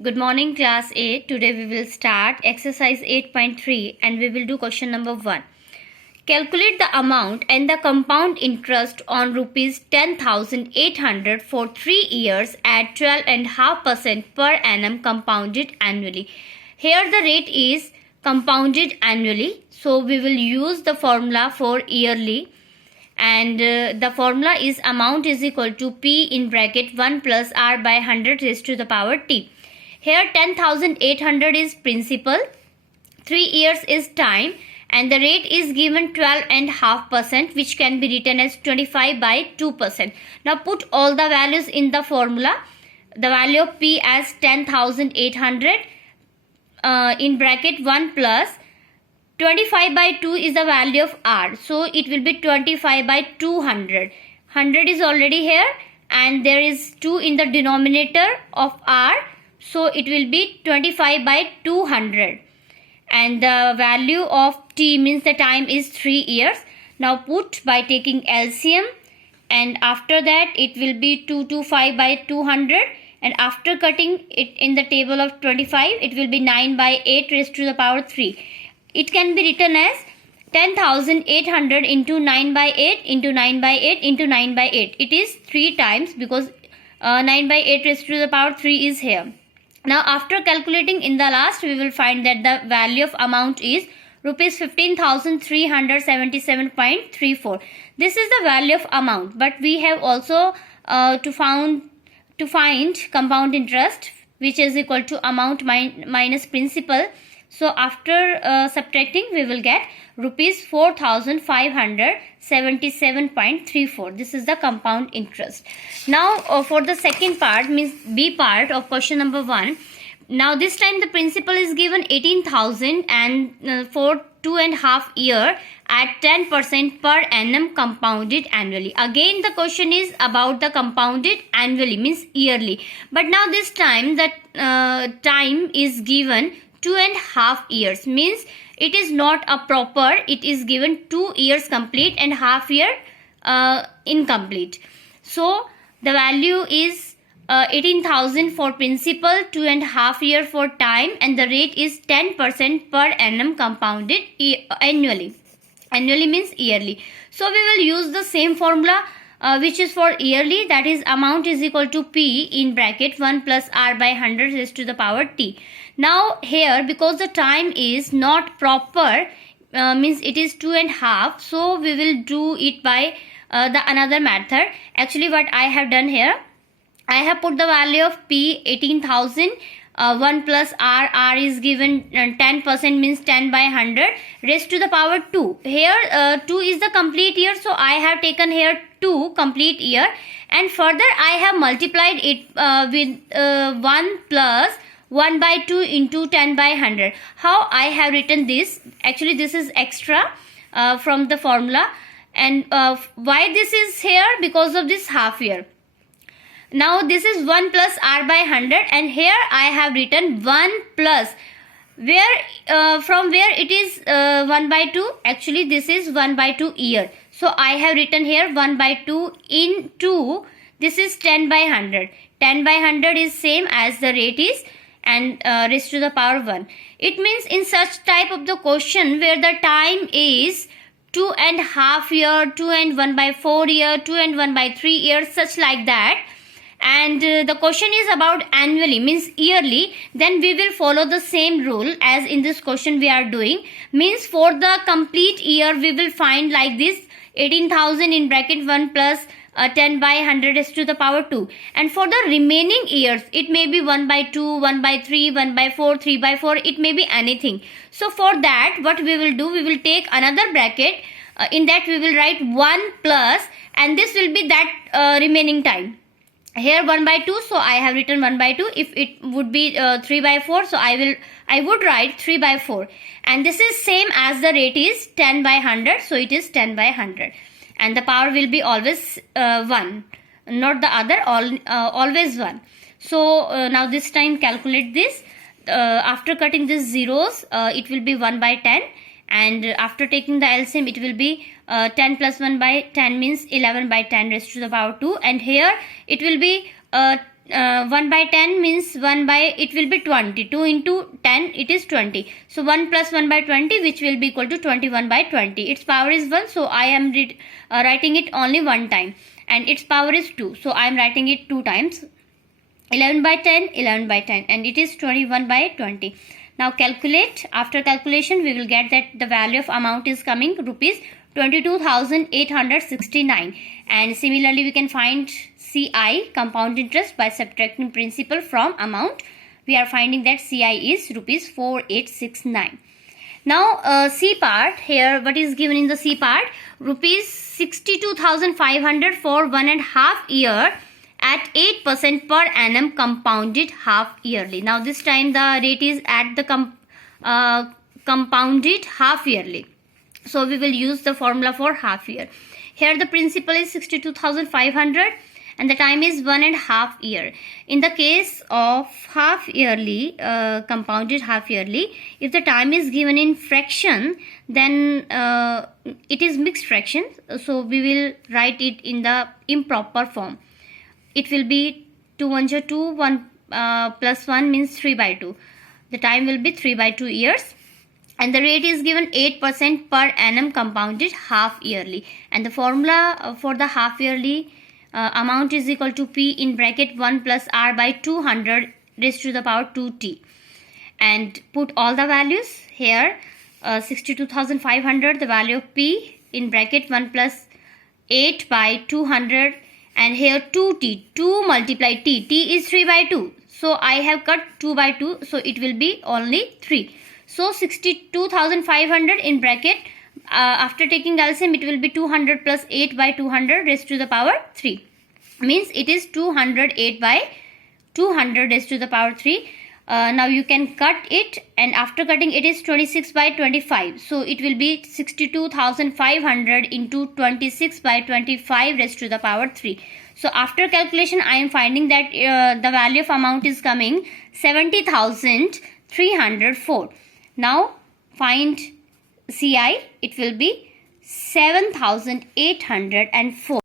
Good morning, class 8. Today we will start exercise 8.3 and we will do question number 1. Calculate the amount and the compound interest on rupees 10,800 for 3 years at 12.5% per annum compounded annually. Here the rate is compounded annually. So we will use the formula for yearly. And the formula is amount is equal to P in bracket 1 plus R by 100 raised to the power T. Here 10,800 is principal, 3 years is time, and the rate is given 12.5%, which can be written as 25 by 2%. Now put all the values in the formula. The value of P as 10,800 in bracket 1 plus 25 by 2 is the value of R. So it will be 25 by 200. 100 is already here and there is 2 in the denominator of R. So it will be 25 by 200. And the value of T means the time is 3 years. Now put by taking LCM. And after that it will be 225 by 200. And after cutting it in the table of 25, it will be 9 by 8 raised to the power 3. It can be written as 10,800 into 9 by 8 into 9 by 8 into 9 by 8. It is 3 times because 9 by 8 raised to the power 3 is here. Now after calculating in the last, we will find that the value of amount is rupees 15,377.34. This is the value of amount, but we have also to find compound interest, which is equal to amount minus principal. So after subtracting, we will get rupees 4,577.34. This is the compound interest. Now for the second part, means B part of question number 1. Now this time the principal is given 18,000 and for 2.5 years at 10% per annum compounded annually. Again the question is about the compounded annually, means yearly. But now this time that time is given 2.5 years, means it is not a proper, it is given 2 years complete and half year incomplete. So the value is 18,000 for principal, 2.5 year for time, and the rate is 10% per annum compounded annually. Annually means yearly. So we will use the same formula which is for yearly, that is amount is equal to P in bracket 1 plus R by 100 raised to the power T. Now here because the time is not proper, means it is 2.5, so we will do it by the another method. Actually what I have done here, I have put the value of P 18,000, 1 plus R is given 10%, means 10 by 100 raised to the power 2. Here 2 is the complete year, so I have taken here 2 complete year, and further I have multiplied it with 1 plus 1 by 2 into 10 by 100. How I have written this? Actually this is extra from the formula, and why this is here? Because of this half year. Now this is 1 plus R by 100, and here I have written 1 plus where from where it is 1 by 2. Actually this is 1 by 2 year. So I have written here 1 by 2 into, this is 10 by 100. 10 by 100 is same as the rate is, and raised to the power 1. It means in such type of the question where the time is 2.5 year, 2 and 1 by 4 year, 2 and 1 by 3 years, such like that, and the question is about annually, means yearly, then we will follow the same rule as in this question we are doing. Means for the complete year we will find like this, 18,000 in bracket 1 plus 10 by 100 is to the power 2. And for the remaining years, it may be 1 by 2, 1 by 3, 1 by 4, 3 by 4, it may be anything. So for that what we will do, we will take another bracket, in that we will write 1 plus, and this will be that remaining time. Here 1 by 2, so I have written 1 by 2. If it would be 3 by 4, so I would write 3 by 4. And this is same as the rate is 10 by 100, so it is 10 by 100. And the power will be always 1, not the other, always 1. So now this time calculate this. After cutting these zeros, it will be 1 by 10. And after taking the LCM, it will be 10 plus 1 by 10 means 11 by 10 raised to the power 2. And here it will be 1 by 10 means 1 by, it will be 20. 2 into 10, it is 20. So 1 plus 1 by 20, which will be equal to 21 by 20. Its power is 1, so I am writing it only one time. And its power is 2, so I am writing it 2 times. 11 by 10, 11 by 10, and it is 21 by 20. Now calculate. After calculation, we will get that the value of amount is coming rupees 22,869. And similarly, we can find CI, compound interest, by subtracting principal from amount. We are finding that CI is rupees 4869. Now C part, here what is given in the C part? Rupees 62,500 for 1.5 year at 8% per annum compounded half yearly. Now this time the rate is at the compounded half yearly. So we will use the formula for half year. Here the principal is 62,500 and the time is 1.5 year. In the case of half yearly, compounded half yearly, if the time is given in fraction, then it is mixed fraction. So we will write it in the improper form. It will be 2 1 2, 1 plus 1 means 3 by 2. The time will be 3 by 2 years. And the rate is given 8% per annum compounded half yearly. And the formula for the half yearly amount is equal to P in bracket 1 plus R by 200 raised to the power 2T. And put all the values here. 62,500, the value of P in bracket 1 plus 8 by 200. And here 2T, 2 multiply T. T is 3 by 2. So I have cut 2 by 2. So it will be only 3. So 62,500 in bracket. After taking LCM, it will be 200 plus 8 by 200 raised to the power 3. Means it is 208 by 200 raised to the power 3. Now you can cut it, and after cutting it is 26 by 25. So it will be 62,500 into 26 by 25 raised to the power 3. So after calculation, I am finding that the value of amount is coming 70,304. Now find CI. It will be 7,804.